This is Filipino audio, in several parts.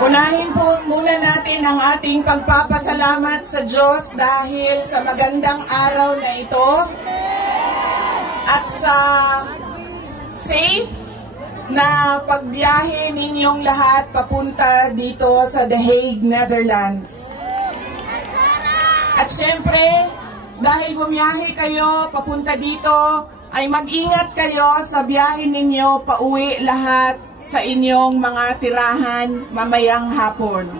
Unahin po muna natin ang ating pagpapasalamat sa Diyos dahil sa magandang araw na ito at sa safe na pagbiyahe ninyong lahat papunta dito sa The Hague, Netherlands. At syempre, dahil bumiyahe kayo papunta dito, ay mag-ingat kayo sa biyahe ninyo pauwi lahat sa inyong mga tirahan mamayang hapon.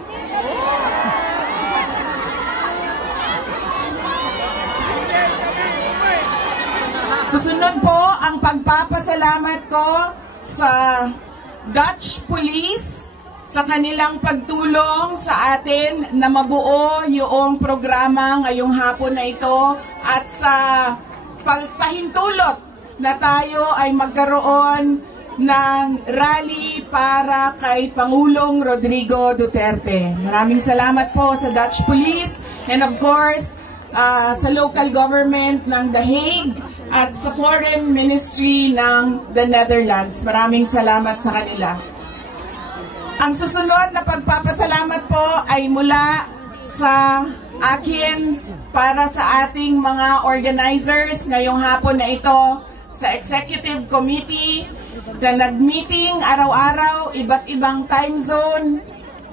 Susunod po ang pagpapasalamat ko sa Dutch Police sa kanilang pagtulong sa atin na mabuo yung programa ngayong hapon na ito at sa pagpahintulot na tayo ay magkaroon ng rally para kay Pangulong Rodrigo Duterte. Maraming salamat po sa Dutch Police and of course sa local government ng The Hague at sa Foreign Ministry ng the Netherlands. Maraming salamat sa kanila. Ang susunod na pagpapasalamat po ay mula sa akin para sa ating mga organizers ngayong hapon na ito sa Executive Committee na nag-meeting araw-araw, iba't ibang time zone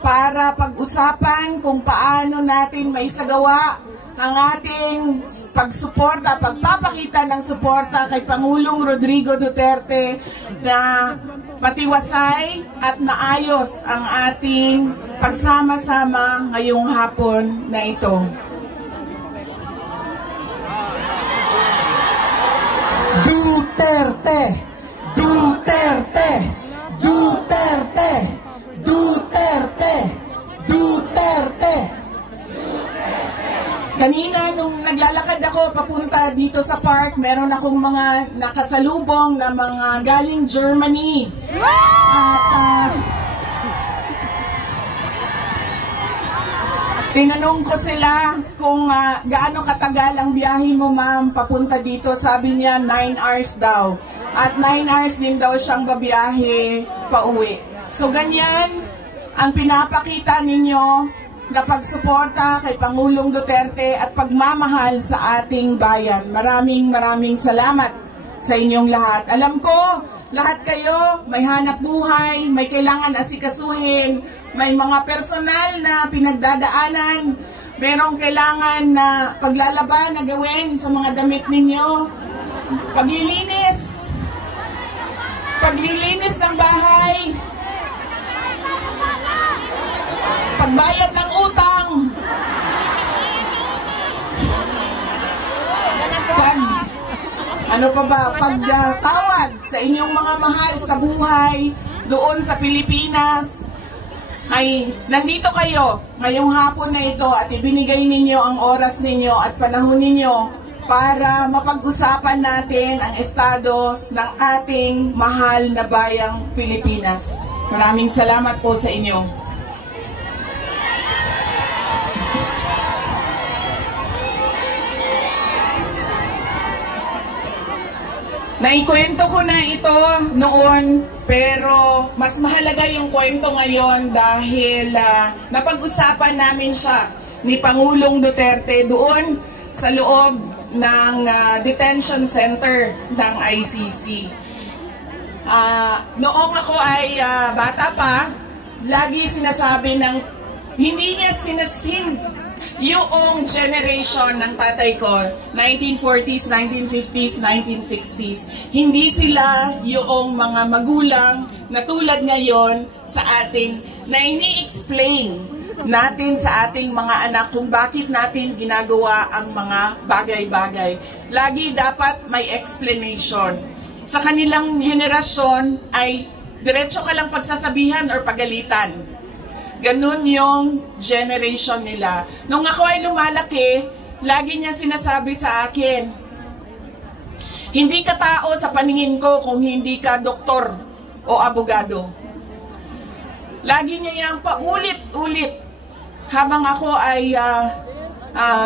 para pag-usapan kung paano natin maisagawa ang ating pagsuporta, pagpapakita ng suporta kay Pangulong Rodrigo Duterte na matiwasay at maayos ang ating pagsama-sama ngayong hapon na ito. Duterte! Duterte! Duterte! Duterte! Duterte! Kanina nung naglalakad ako papunta dito sa park, meron akong mga nakasalubong na mga galing Germany. At tinanong ko sila kung gaano katagal ang biyahe mo, ma'am, papunta dito. Sabi niya 9 hours daw. At 9 hours din daw siyang babiyahe pauwi. So ganyan ang pinapakita ninyo na pagsuporta kay Pangulong Duterte at pagmamahal sa ating bayan. Maraming salamat sa inyong lahat. Alam ko, lahat kayo may hanap buhay, may kailangan asikasuhin, may mga personal na pinagdadaanan, merong kailangan na paglalaban na gawin sa mga damit ninyo, paglilinis ng bahay, pagbayad ng utang, pagtawag sa inyong mga mahal sa buhay doon sa Pilipinas, ay nandito kayo ngayong hapon na ito at ibinigay ninyo ang oras ninyo at panahon ninyo para mapag-usapan natin ang estado ng ating mahal na bayang Pilipinas. Maraming salamat po sa inyo. Naikwento ko na ito noon, pero mas mahalaga yung kwento ngayon dahil napag-usapan namin siya ni Pangulong Duterte doon sa loob ng detention center ng ICC. Noong ako ay bata pa, lagi sinasabi ng hindi niya yung generation ng tatay ko, 1940s, 1950s, 1960s, hindi sila yung mga magulang na tulad ngayon sa atin na ini-explain natin sa ating mga anak kung bakit natin ginagawa ang mga bagay-bagay. Lagi dapat may explanation. Sa kanilang henerasyon ay diretso ka lang pagsasabihan or pagalitan. Ganun yung generation nila. Nung ako ay lumalaki, lagi niya sinasabi sa akin, hindi ka tao sa paningin ko kung hindi ka doktor o abogado. Lagi niya yang paulit-ulit habang ako ay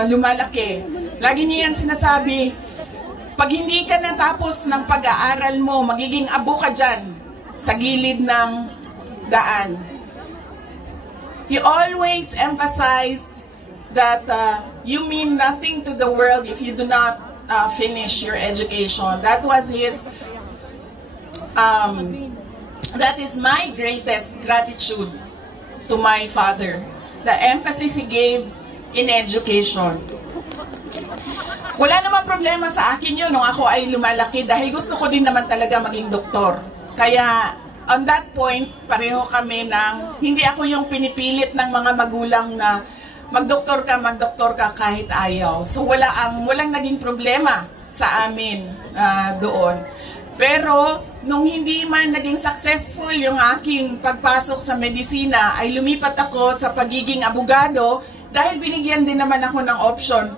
lumalaki. Lagi niya yan sinasabi, pag hindi ka natapos ng pag-aaral mo, magiging abo ka dyan sa gilid ng daan. he always emphasized that you mean nothing to the world if you do not finish your education. That was his, that is my greatest gratitude to my father. The emphasis he gave in education. Wala namang problema sa akin yun nung ako ay lumalaki dahil gusto ko din naman talaga maging doktor. Kaya on that point, pareho kami ng, hindi ako yung pinipilit ng mga magulang na magdoktor ka kahit ayaw. So walang naging problema sa amin doon. Pero nung hindi man naging successful yung aking pagpasok sa medisina, ay lumipat ako sa pagiging abogado dahil binigyan din naman ako ng option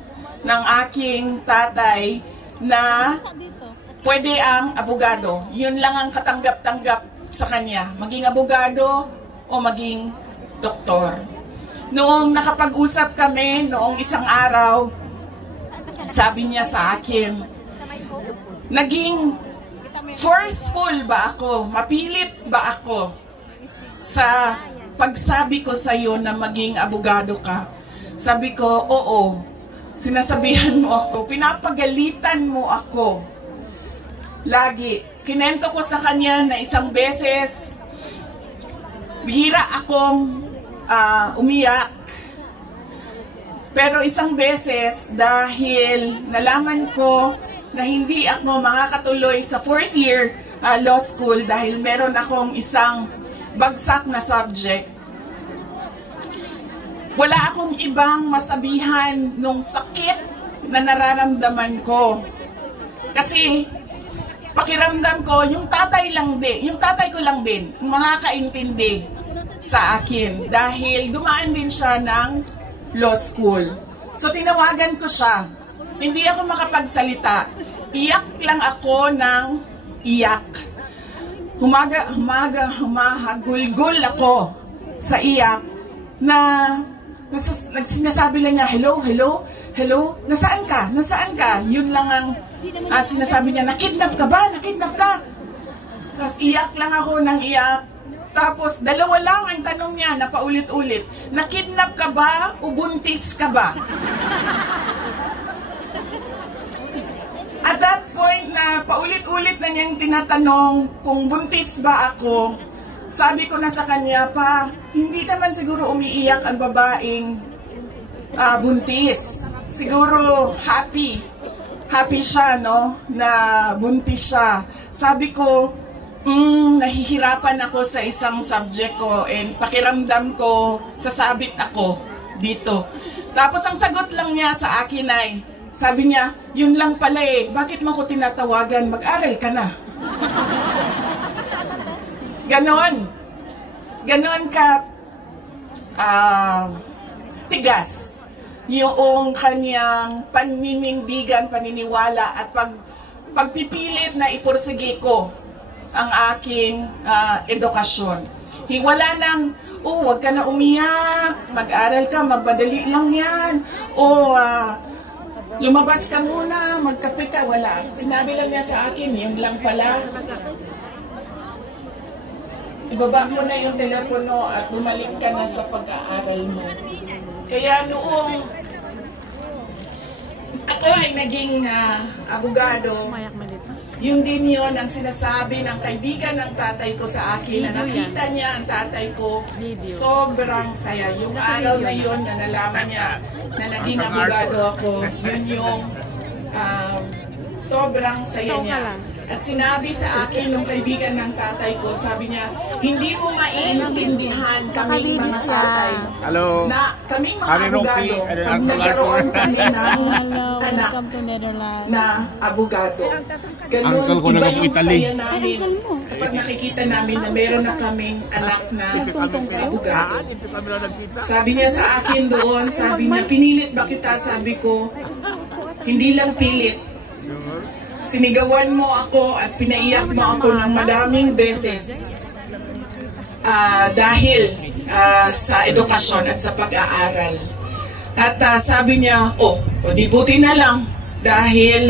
ng aking tatay na pwede ang abogado. Yun lang ang katanggap-tanggap sa kanya, maging abogado o maging doktor. Noong nakapag-usap kami, noong isang araw, sabi niya sa akin, naging forceful ba ako? Mapilit ba ako sa pagsabi ko sa iyo na maging abogado ka? Sabi ko, oo. Sinasabihan mo ako, pinapagalitan mo ako. Lagi. Kinento ko sa kanya na isang beses, bihira akong umiyak. Pero isang beses, dahil nalaman ko na hindi ako makakatuloy sa 4th year law school dahil meron akong isang bagsak na subject. Wala akong ibang masabihan nung sakit na nararamdaman ko. Kasi pakiramdam ko, yung tatay ko lang din, makakaintindi sa akin dahil dumaan din siya ng law school. So tinawagan ko siya. Hindi ako makapagsalita. Iyak lang ako ng iyak. Humahagulgul ako sa iyak na nagsinasabi lang niya, hello, hello, hello, nasaan ka? Nasaan ka? Yun lang ang sinasabi niya, nakidnap ka ba? Nakidnap ka? Tapos iyak lang ako ng iyak. Tapos dalawa lang ang tanong niya na paulit-ulit, nakidnap ka ba o buntis ka ba? At that point na paulit-ulit na niyang tinatanong kung buntis ba ako, sabi ko na sa kanya, pa, hindi naman siguro umiiyak ang babaeng buntis. Siguro happy siya, no, na buntis siya. Sabi ko, nahihirapan ako sa isang subject ko and pakiramdam ko, sasabit ako dito. Tapos ang sagot lang niya sa akin ay, sabi niya, yun lang pala eh, bakit mo ko tinatawagan, mag-aral ka na. Ganon ka tigas yung kanyang paninindigan, paniniwala at pagpipilit na ipursige ko ang aking edukasyon. Wala nang, wag ka na umiyak, mag-aral ka, magbadali lang yan, lumabas ka muna, magkape ka, wala. Sinabi lang niya sa akin, yun lang pala. Ibaba mo na yung telepono at bumalik ka na sa pag-aaral mo. Kaya noong ako ay naging abogado, yun din yun ang sinasabi ng kaibigan ng tatay ko sa akin na nakita niya ang tatay ko, sobrang saya. Yung araw na yun na nalaman niya na naging abogado ako, yun yung sobrang saya niya. At sinabi sa akin ng kaibigan ng tatay ko, sabi niya, hindi mo maintindihan kaming mga tatay na kaming mga abogado pag nagkaroon kami ng anak na abogado. Ganun, iba yung saya namin kapag nakikita namin na meron na kaming anak na abogado. Sabi niya sa akin doon, sabi niya, pinilit ba kita? Sabi ko, hindi lang pilit. Sinigawan mo ako at pinaiyak mo ako ng madaming beses dahil sa edukasyon at sa pag-aaral. At sabi niya, di buti na lang dahil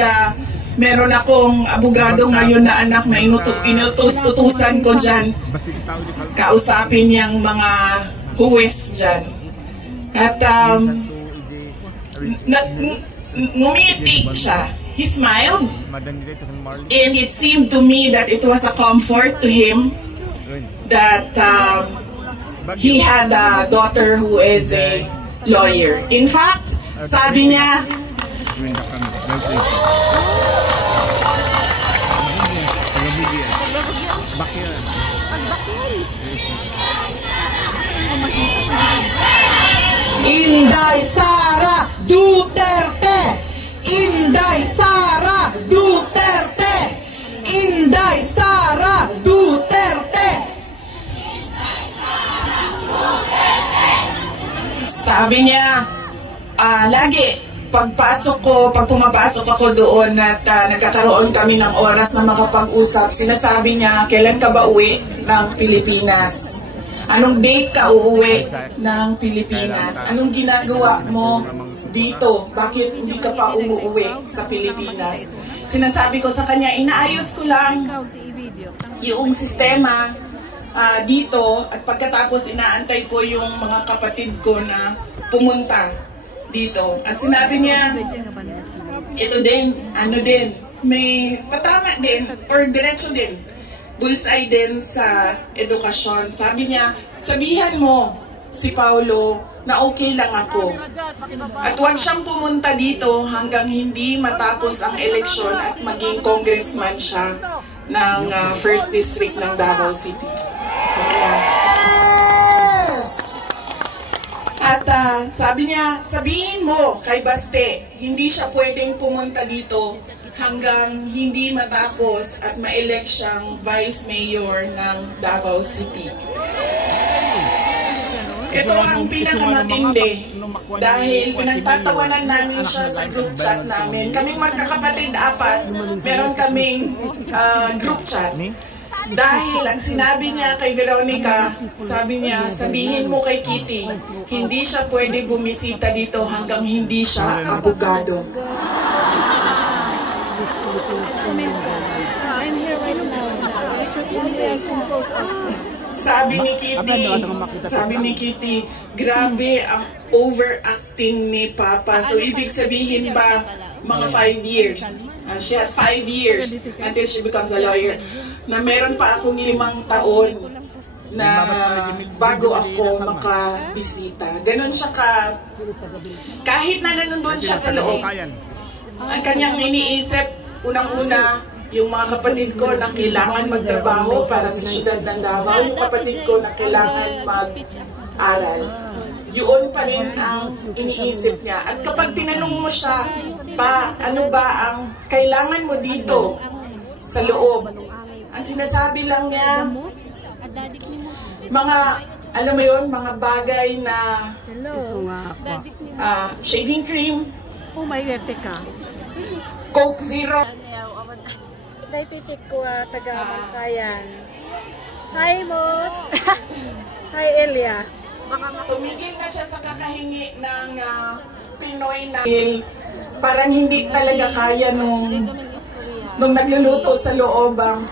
meron akong abogado ngayon na anak na inutos-utusan ko dyan. Kausapin niyang mga huwes dyan. At ngumiti siya. He smiled, and it seemed to me that it was a comfort to him that he had a daughter who is a lawyer. In fact, sabi niya, Inday Sara Duterte! Inday Sara Duterte! Inday Sara Duterte! sabi niya, lagi, pag pumapasok ako doon at nagkakaroon kami ng oras na makapag-usap, sinasabi niya, kailan ka ba uwi ng Pilipinas? Anong date ka uuwi ng Pilipinas? Anong ginagawa mo dito? Bakit hindi ka pa umuwi sa Pilipinas? Sinasabi ko sa kanya, inaayos ko lang yung sistema dito at pagkatapos inaantay ko yung mga kapatid ko na pumunta dito. At sinabi niya, ito din, may patama din or diretso din. Bullseye din sa edukasyon. Sabi niya, sabihan mo si Paulo na okay lang ako. At huwag siyang pumunta dito hanggang hindi matapos ang eleksyon at maging congressman siya ng 1st District ng Davao City. So, yeah. At sabi niya, sabihin mo kay Baste, hindi siya pwedeng pumunta dito hanggang hindi matapos at ma-elect siyang Vice Mayor ng Davao City. Ito ang pinakamatindi dahil pinagtatawanan namin siya sa group chat namin. Kaming magkakapatid 4, meron kaming group chat. Dahil ang sinabi niya kay Veronica, sabi niya, sabihin mo kay Kitty, hindi siya pwede bumisita dito hanggang hindi siya abogado. Sabi ni Kitty, grabe ang overacting ni Papa. So ibig sabihin ba mga 5 years? She has 5 years until she becomes a lawyer. Na meron pa akong 5 taon na bago ako makabisita. Ganon siya kahit na nandun siya sa loob. Ang kanyang iniisip, unang-una, yung mga kapatid ko na kailangan magtrabaho para sa siyudad ng Davao, yung kapatid ko na kailangan mag-aral. Yun pa rin ang iniisip niya. At kapag tinanong mo siya, pa, ano ba ang kailangan mo dito sa loob? Ang sinasabi lang niya, mga, alam mo yun, mga bagay na shaving cream, Coke Zero. Naititik ko taga-Bantayan. Hi, Mos! Hi, Elia. Tumigil na siya sa kakahingi ng Pinoy na parang hindi talaga kaya nung nagluluto sa loob ang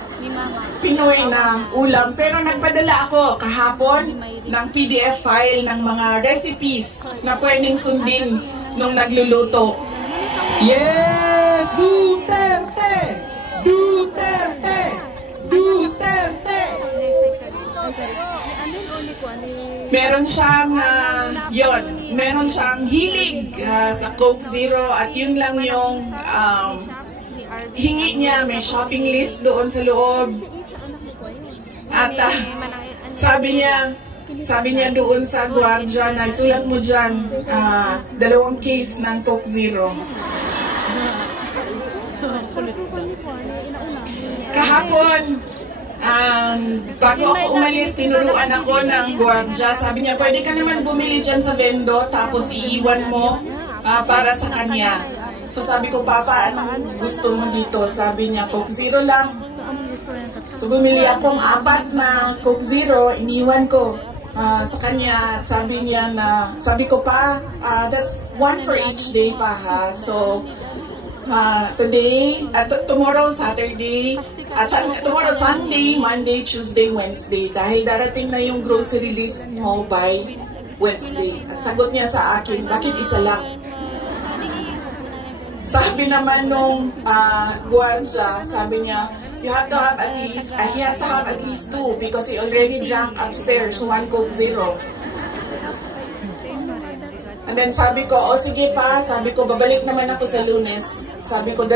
Pinoy na ulam. Pero nagpadala ako kahapon ng PDF file ng mga recipes na pwedeng sundin nung nagluluto. Yes! Duterte! Duterte! Duterte! Meron siyang meron siyang hilig sa Coke Zero at yun lang yung hingi niya. May shopping list doon sa loob. At sabi niya doon sa gwardiya na isulat mo dyan 2 case ng Coke Zero. Kahapon, bago ako umalis, tinuruan ako ng gwardiya. Sabi niya, pwede ka naman bumili dyan sa vendo, tapos iiwan mo para sa kanya. So sabi ko, Papa, anong gusto mo dito? Sabi niya, Coke Zero lang. So bumili akong 4 na Coke Zero, iniwan ko sa kanya. Sabi ko pa, that's 1 for each day pa ha. So, today, tomorrow, Saturday, Tomorrow, Sunday, Monday, Tuesday, Wednesday. Dahil darating na yung grocery list mo by Wednesday. At sagot niya sa akin, bakit isa lang? Sabi naman nung guardia, sabi niya, he has to have at least 2 because he already drank upstairs, 1 Coke Zero. And then sabi ko, sige pa, sabi ko, babalik naman ako sa Lunes. Sabi ko, 2,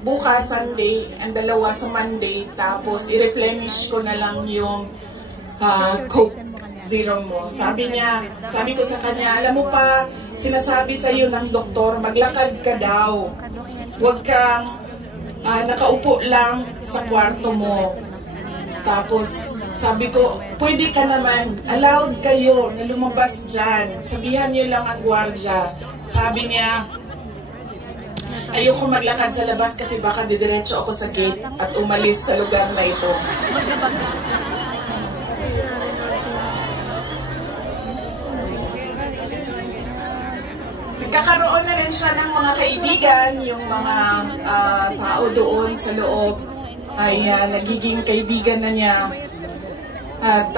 bukas Sunday, and 2 sa Monday, tapos i-replenish ko na lang yung Coke Zero mo. Sabi ko sa kanya, alam mo pa, sinasabi sa iyo ng doktor, maglakad ka daw. Huwag kang nakaupo lang sa kwarto mo. Tapos sabi ko, pwede ka naman, allowed kayo na lumabas dyan. Sabihan niyo lang ang gwardiya. Sabi niya, ayoko maglakad sa labas kasi baka didiretso ako sa gate at umalis sa lugar na ito. Nagkakaroon na rin siya ng mga kaibigan, yung mga tao doon sa loob ay nagiging kaibigan na niya. At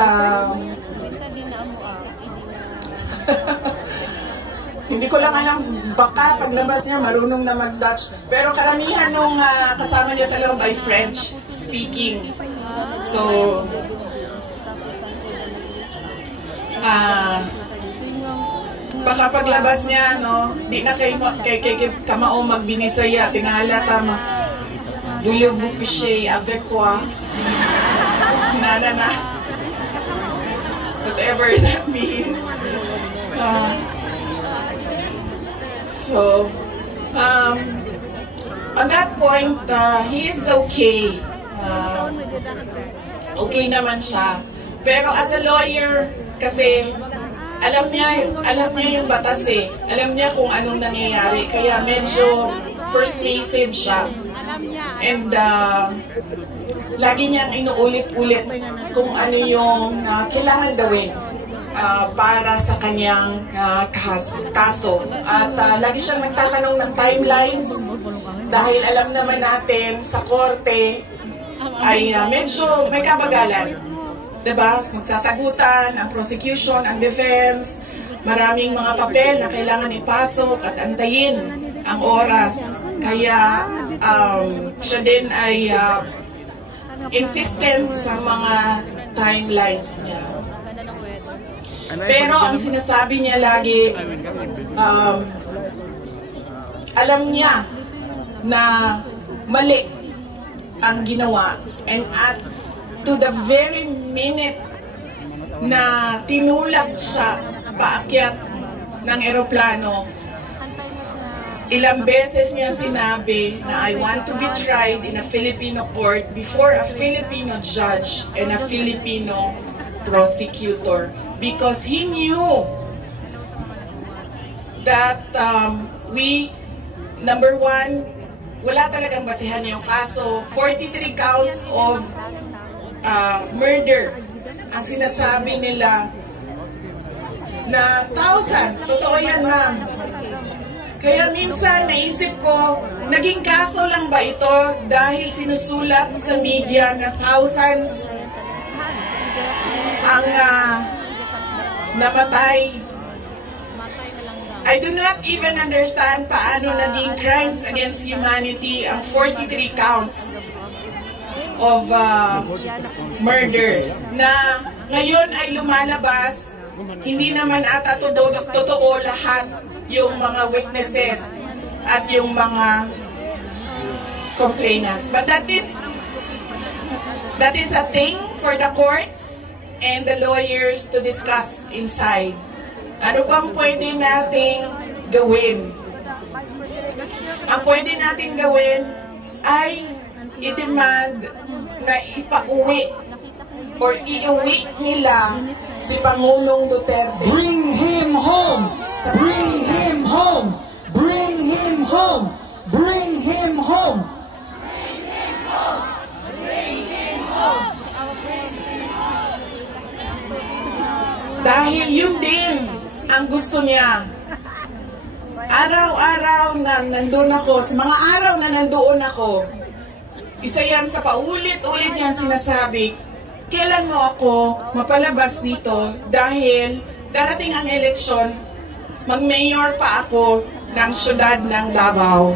hindi ko lang alam, baka paglabas niya marunong na mag-Dutch. Pero karamihan nung kasama niya sa loob ay French speaking. So, baka paglabas niya, no, di na kay kamao magbinisaya, tingala tama. Voulez-vous coucher avec quoi? Na. Whatever that means. So, on that point, he is okay. Okay naman siya. Pero as a lawyer, kasi alam niya yung batas eh. Alam niya kung anong nangyayari. Kaya medyo persuasive siya. And lagi niyang inuulit-ulit kung ano yung kailangan gawin para sa kanyang kaso. At lagi siyang nagtatanong ng timelines dahil alam naman natin sa korte ay medyo may kabagalan. Diba? Magsasagutan, ang prosecution, ang defense, maraming mga papel na kailangan ipasok at antayin ang oras. Kaya siya din ay insistent sa mga timelines niya. Pero ang sinasabi niya lagi, alam niya na mali ang ginawa. And at to the very minute na tinulak siya paakyat ng eroplano, ilang beses niya sinabi na I want to be tried in a Filipino court before a Filipino judge and a Filipino prosecutor because he knew that number one, wala talagang basihan yung kaso. 43 counts of murder ang sinasabi nila na thousands. Totoo yan, ma'am. Kaya minsan naisip ko, naging kaso lang ba ito dahil sinusulat sa media na thousands ang namatay? I do not even understand paano naging crimes against humanity ang 43 counts of murder na ngayon ay lumalabas. Hindi naman ata totoo lahat yung mga witnesses at yung mga complainants. But that is a thing for the courts and the lawyers to discuss inside. Ano bang pwede nating gawin? Ang pwede nating gawin ay i-demand na ipauwi or iuwi nila si Pangulong Duterte. Bring him home! Bring him home! Bring him home! Bring him home! Bring him home! Dahil yun din ang gusto niya. Araw-araw na nandun ako, sa mga araw na nandoon ako, Isa yan sa paulit-ulit niyang sinasabi, kailan mo ako mapalabas dito dahil darating ang eleksyon, mag-mayor pa ako ng syudad ng Davao.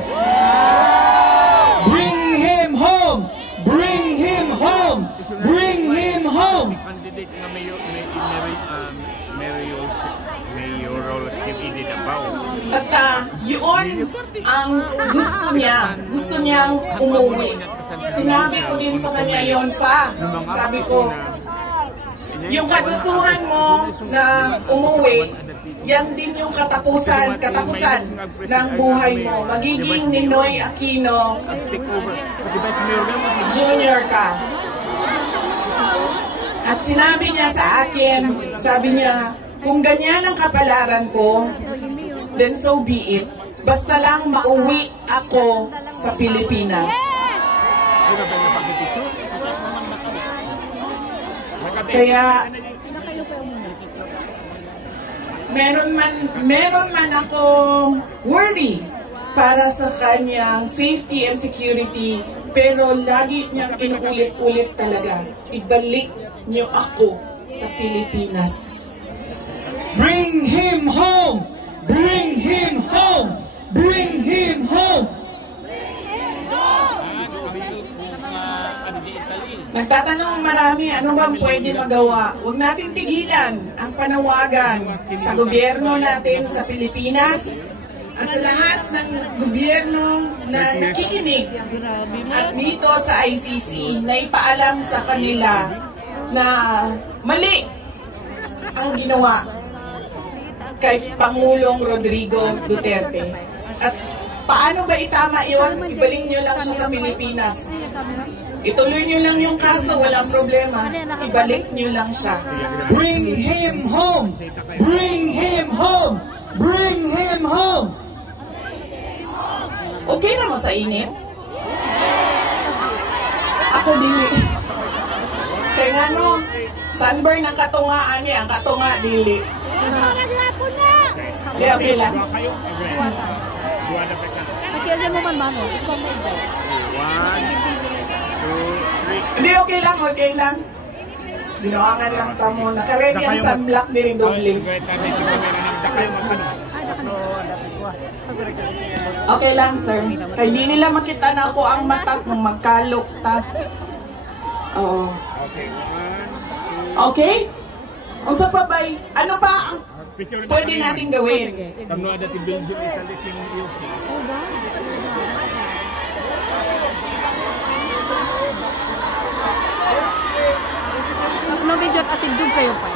Bring him home! Bring him home! Bring him home! Candidate na mayoralship in Davao. At yun ang gusto niya. Gusto niyang umuwi. Sinabi ko din sa kanya yon pa. Sabi ko, yung kagustuhan mo na umuwi, yan din yung katapusan ng buhay mo. Magiging Ninoy Aquino Jr. ka. At sinabi niya sa akin, sabi niya, kung ganyan ang kapalaran ko, then so be it. Basta lang mauwi ako sa Pilipinas. Kaya meron man akong worry para sa kanyang safety and security, pero lagi niyang inuulit-ulit talaga, ibalik niyo ako sa Pilipinas. Bring him home! Bring him home! Bring him home! Nagtatanong marami, ano bang pwede magawa? Huwag natin tigilan ang panawagan sa gobyerno natin sa Pilipinas at sa lahat ng gobyerno na nakikinig at dito sa ICC na ipaalam sa kanila na mali ang ginawa kay Pangulong Rodrigo Duterte. At paano ba itama yun? Ibalik nyo lang siya sa Pilipinas. Ituloy nyo lang yung kaso, walang problema. Ibalik nyo lang siya. Bring him home! Bring him home! Bring him home! Okay naman sa init? Ako dili. Kaya nga no, sunburn ang katungaan niya, ang katunga dili. Okay lang. Nakiagan mo man, mano. Hindi, okay lang. Binawangan lang tamo. Nakaready ang sunblock din yung doble. Okay lang, sir. Kaya di nila makita na ako ang mata kung magkalok ta. Oo. Okay? Kung sa pabay, ano pa ang pwede natin gawin? No medyo at atindog kayo pa.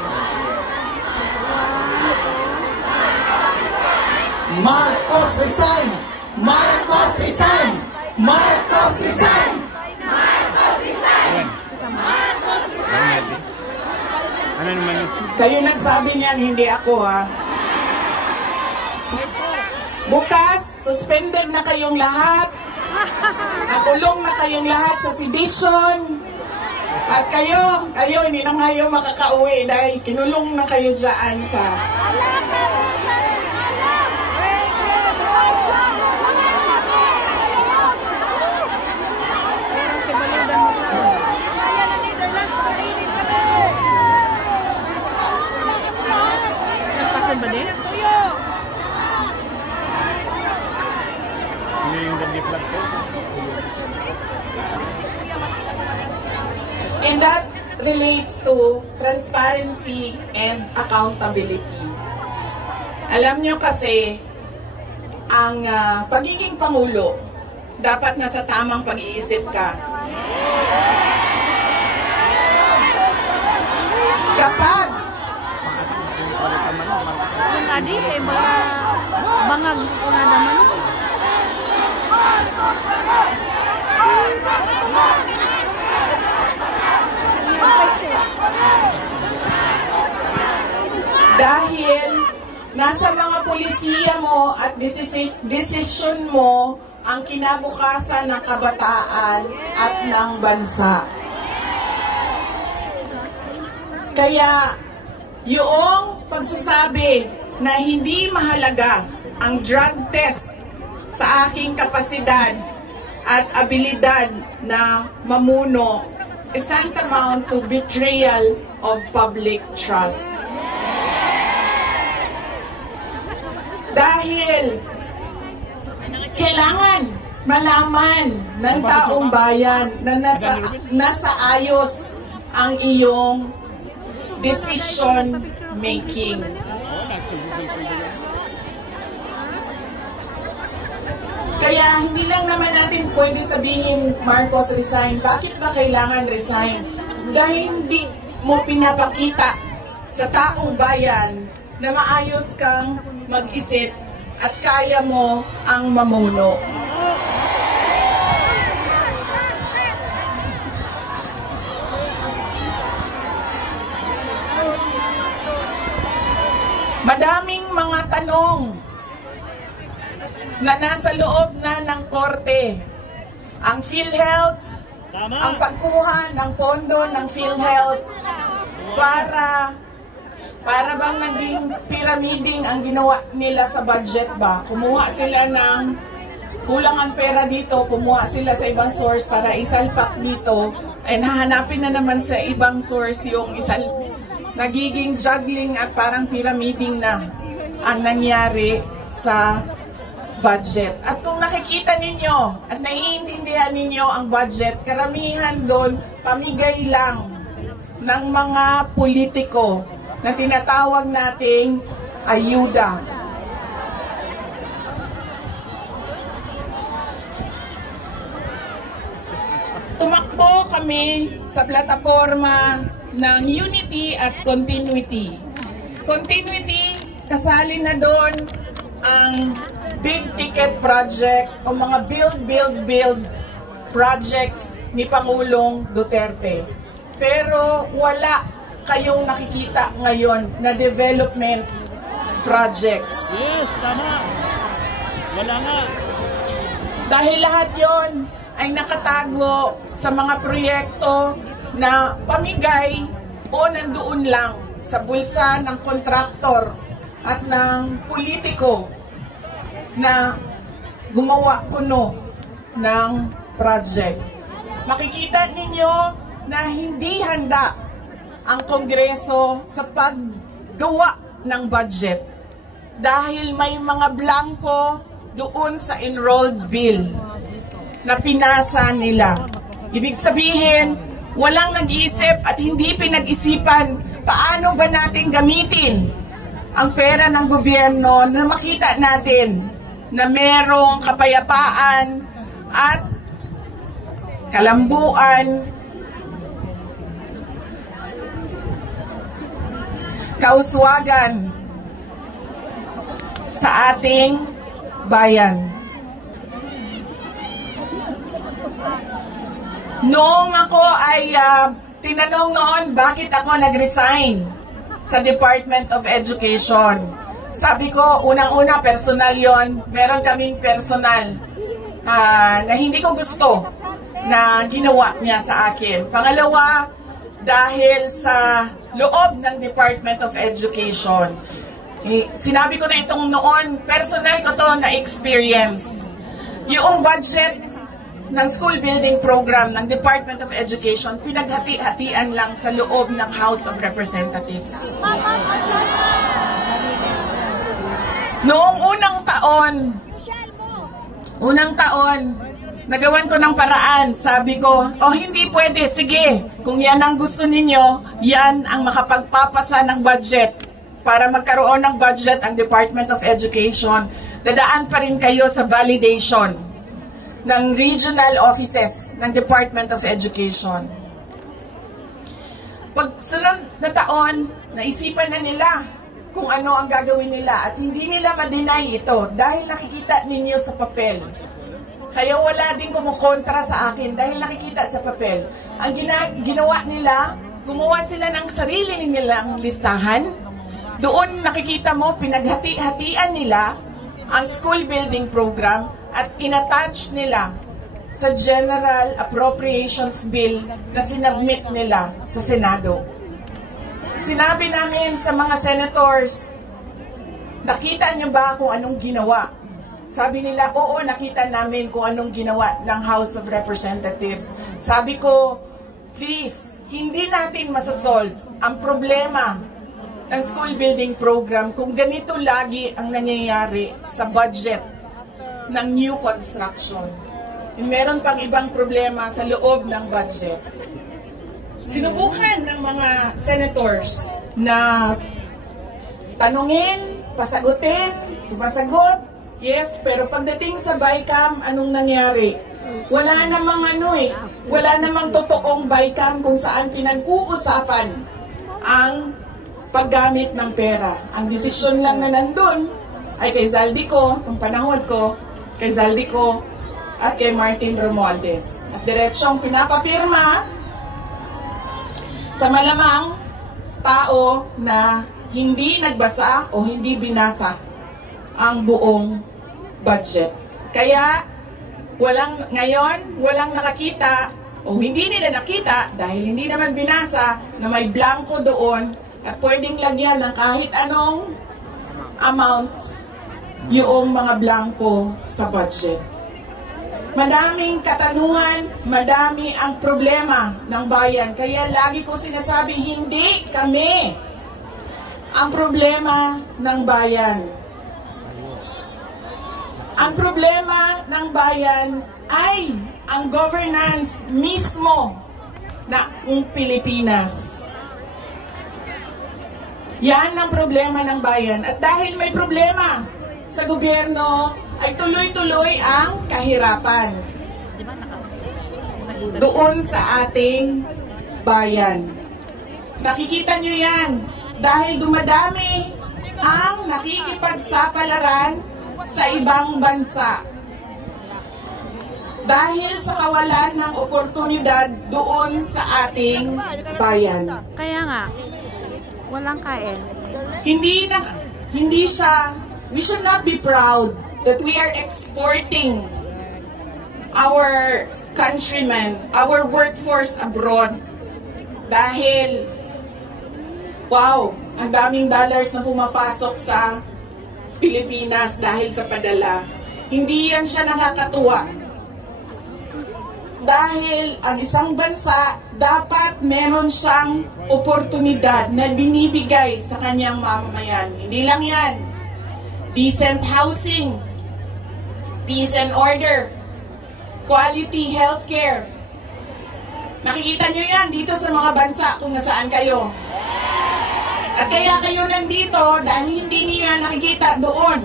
Marcos resign! Marcos resign! Marcos resign! Kayo nagsabi niyan, hindi ako ha. Bukas, suspended na kayong lahat. Nakulong na kayong lahat sa sedition. At kayo, hindi na kayo makakauwi dahil kinulong na kayo dyan sa... And that relates to transparency and accountability. Alam nyo kasi, ang pagiging Pangulo, dapat nasa tamang pag-iisip ka. Kapag Adi, mga una naman. dahil nasa mga polisiya mo at desisyon mo ang kinabukasan ng kabataan at ng bansa. Kaya yung pagsasabi na hindi mahalaga ang drug test sa aking kapasidad at abilidad na mamuno is tantamount to betrayal of public trust. Dahil kailangan malaman ng taong bayan na nasa ayos ang iyong decision making. Kaya hindi lang naman natin pwede sabihin, Marcos, resign. Bakit ba kailangan resign? Dahil hindi mo pinapakita sa taong bayan na maayos kang mag-isip at kaya mo ang mamuno. Madaming mga tanong na nasa loob na ng korte. Ang PhilHealth, ang pagkuha ng pondo ng PhilHealth para bang naging pyramiding ang ginawa nila sa budget ba? Kumuha sila ng kulang ang pera dito, kumuha sila sa ibang source para isalpak dito, and hahanapin na naman sa ibang source yung nagiging juggling at parang pyramiding na ang nangyari sa budget. At kung nakikita ninyo at naiintindihan ninyo ang budget, karamihan doon pamigay lang ng mga politiko na tinatawag nating ayuda. Tumakbo kami sa plataforma ng unity at continuity. Continuity, kasali na doon ang big ticket projects o mga build projects ni Pangulong Duterte. Pero wala kayong nakikita ngayon na development projects. Yes, tama. Wala nga. Dahil lahat yon ay nakatago sa mga proyekto na pamigay o nandoon lang sa bulsa ng kontraktor at ng politiko na gumawa kuno ng project. Makikita ninyo na hindi handa ang Kongreso sa paggawa ng budget dahil may mga blanco doon sa enrolled bill na pinasa nila. Ibig sabihin, walang nag-iisip at hindi pinag-isipan paano ba natin gamitin ang pera ng gobyerno na makita natin na merong kapayapaan at kalambuan, kauswagan sa ating bayan. Noong ako ay tinanong noon bakit ako nag-resign sa Department of Education. Sabi ko, unang-una, personal yon. Meron kaming personal na hindi ko gusto na ginawa niya sa akin. Pangalawa, dahil sa loob ng Department of Education. Sinabi ko na itong noon, personal ko to na experience. Yung budget ng school building program ng Department of Education, pinaghati-hatian lang sa loob ng House of Representatives. Noong unang taon, nagawan ko ng paraan. Sabi ko, hindi pwede, sige, kung yan ang gusto ninyo, yan ang makapagpapasa ng budget. Para magkaroon ng budget ang Department of Education, dadaan pa rin kayo sa validation ng regional offices ng Department of Education. Pagsunod na taon, naisipan na nila kung ano ang gagawin nila at hindi nila ma-deny ito dahil nakikita ninyo sa papel. Kaya wala din kumukontra sa akin dahil nakikita sa papel. Ang ginawa nila, gumawa sila ng sarili nilang listahan. Doon nakikita mo, pinaghati-hatian nila ang school building program at inattach nila sa General Appropriations Bill na sinabmit nila sa Senado. Sinabi namin sa mga senators, nakita niyo ba kung anong ginawa? Sabi nila, oo, nakita namin kung anong ginawa ng House of Representatives. Sabi ko, please, hindi natin masasolve ang problema ng school building program kung ganito lagi ang nangyayari sa budget ng new construction. And meron pang ibang problema sa loob ng budget. Sinubukan ng mga senators na tanungin, pasagutin, sumasagot, yes, pero pagdating sa BICAM, anong nangyari? Wala namang wala namang totoong BICAM kung saan pinag-uusapan ang paggamit ng pera. Ang desisyon lang na nandun ay kay Zaldico, ng panahon ko, kay Zaldico at kay Martin Romualdez. At diretsong pinapapirma sa malamang tao na hindi nagbasa o hindi binasa ang buong budget. Kaya ngayon, walang nakakita o hindi nila nakita dahil hindi naman binasa na may blanco doon at pwedeng lagyan ng kahit anong amount yung mga blanco sa budget. Madaming katanungan, madami ang problema ng bayan. Kaya lagi ko sinasabi, hindi kami ang problema ng bayan. Ang problema ng bayan ay ang governance mismo ng Pilipinas. Yan ang problema ng bayan. At dahil may problema sa gobyerno, ay tuloy-tuloy ang kahirapan doon sa ating bayan. Nakikita nyo yan dahil dumadami ang nakikipagsapalaran sa ibang bansa. Dahil sa kawalan ng oportunidad doon sa ating bayan. Kaya nga, walang kain. We should not be proud that we are exporting our countrymen, our workforce abroad. Dahil, wow, ang daming dollars na pumapasok sa Pilipinas dahil sa padala. Hindi yan siya nakakatuwa. Dahil ang isang bansa, dapat meron siyang oportunidad na binibigay sa kanyang mamamayan. Hindi lang yan. Decent housing, peace and order, quality healthcare. Nakikita nyo yan dito sa mga bansa kung nasaan kayo. At kaya kayo nandito dahil hindi niyo yan nakikita doon.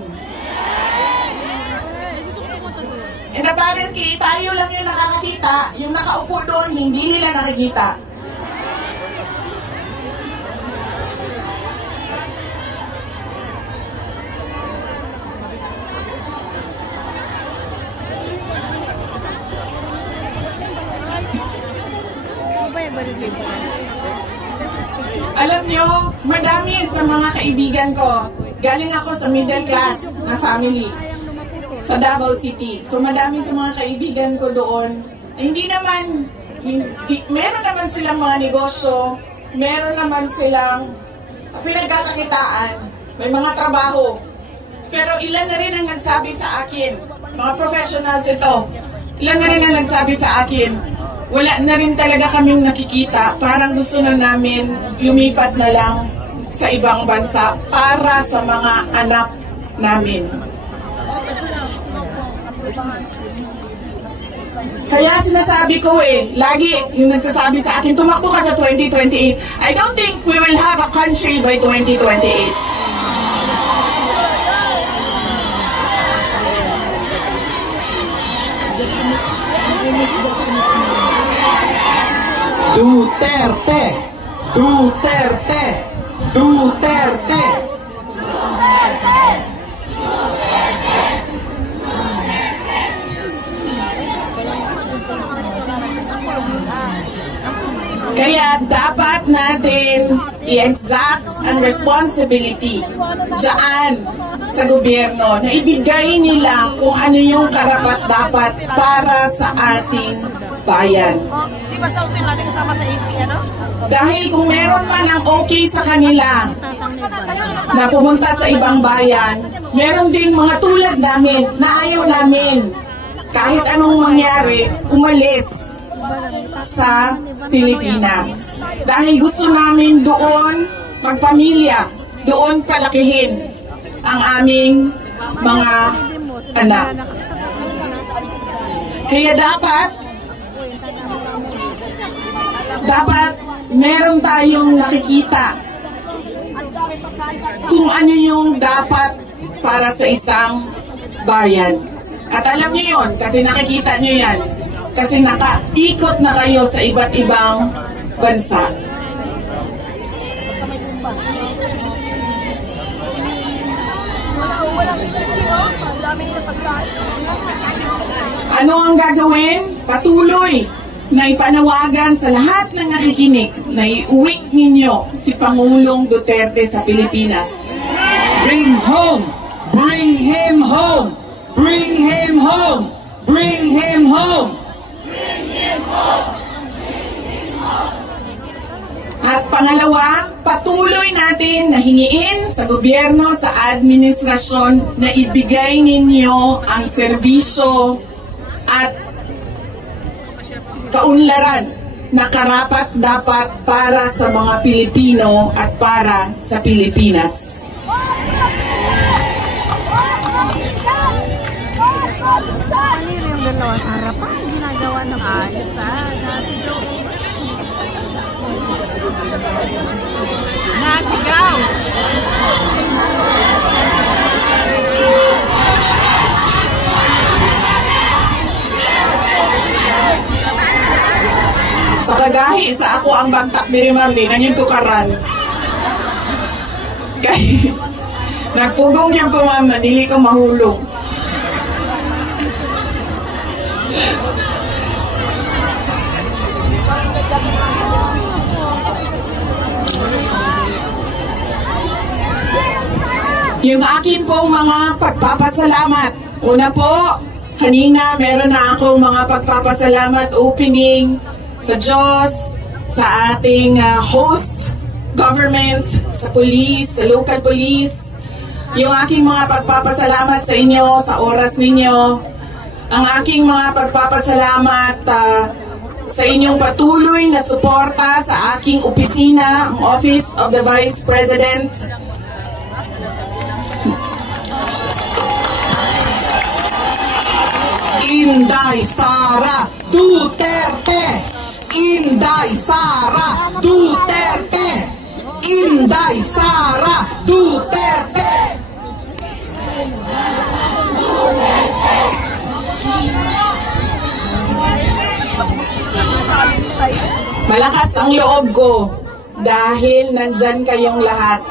And apparently, tayo lang yung nakakakita, yung nakaupo doon, hindi nila nakikita. Alam nyo, madami sa mga kaibigan ko, galing ako sa middle class na family sa Davao City. So madami sa mga kaibigan ko doon, meron naman silang mga negosyo, meron naman silang pinagkakakitaan, may mga trabaho. Pero ilan na rin ang nagsabi sa akin, mga professionals ito, ilan na rin ang nagsabi sa akin, wala na rin talaga kaming nakikita. Parang gusto na namin lumipat na lang sa ibang bansa para sa mga anak namin. Kaya sinasabi ko lagi yung nagsasabi sa akin, tumakbo ka sa 2028. I don't think we will have a country by 2028. Duterte! Duterte! Duterte! Kaya dapat natin i-exact ang responsibility diyan sa gobyerno na ibigay nila kung ano yung karapat-dapat para sa ating bayan. Di ba sa hotel natin kasama sa AC, ano? Dahil kung meron man ang okay sa kanila, na pumunta sa ibang bayan, meron din mga tulad namin na ayaw namin kahit anong mangyari, umalis sa Pilipinas. Dahil gusto namin doon magpamilya, doon palakihin ang aming mga anak. Kaya dapat meron tayong nakikita kung ano yung dapat para sa isang bayan. At alam niyo yun, kasi nakikita niyo yan. Kasi nakaikot na kayo sa iba't ibang bansa. Ano ang gagawin? Patuloy na ipanawagan sa lahat ng nakikinig na iuwi ninyo si Pangulong Duterte sa Pilipinas. Bring home! Bring him home! Bring him home! Bring him home! Bring him home! At pangalawa, patuloy natin na hingiin sa gobyerno, sa administrasyon na ibigay ninyo ang serbisyo at kaunlaran na karapat-dapat para sa mga Pilipino at para sa Pilipinas. Kanino yung dalawa sa harapan? Ginagawa ng ayos Nasigaw! Sa kagahi, sa ako ang bagtak ni Rimami, nanyong tukaran. Kaya, nagpugong yung ko, ma'am, na dili ko mahulog. Yung akin pong mga pagpapasalamat. Una po, kanina meron na akong mga pagpapasalamat opening sa Diyos, sa ating host government, sa police, sa local police. Yung aking mga pagpapasalamat sa inyo, sa oras ninyo. Ang aking mga pagpapasalamat sa inyong patuloy na suporta sa aking opisina, ang Office of the Vice President. Inday Sara Duterte! Inday Sara Duterte! Inday Sara Duterte! Malakas ang loob ko dahil nandyan kayong lahat.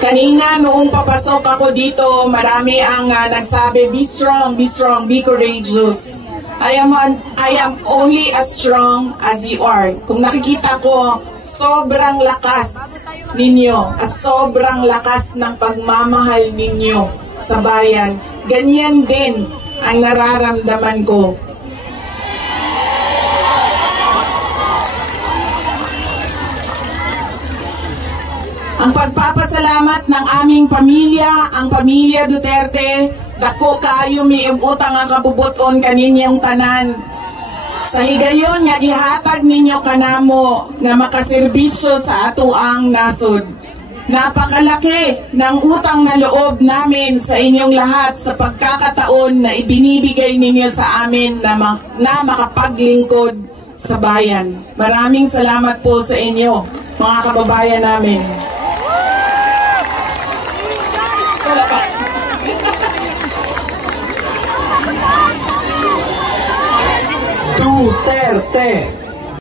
Kanina noong papasok ako dito, marami ang nagsabi, be strong, be courageous. I am only as strong as you are. Kung nakikita ko, sobrang lakas ninyo at sobrang lakas ng pagmamahal ninyo sa bayan. Ganyan din ang nararamdaman ko. Ang pagpapasalamat ng aming pamilya, ang pamilya Duterte, dako kaayo miugutang ang kabubuton kaninyong tanan. Sa higayon nga gihatag ninyo kanamo nga makaserbisyo sa atoang nasod. Napakalaki ng utang na loob namin sa inyong lahat sa pagkakataon na ibinibigay ninyo sa amin na makapaglingkod sa bayan. Maraming salamat po sa inyo, mga kababayan namin. Duterte!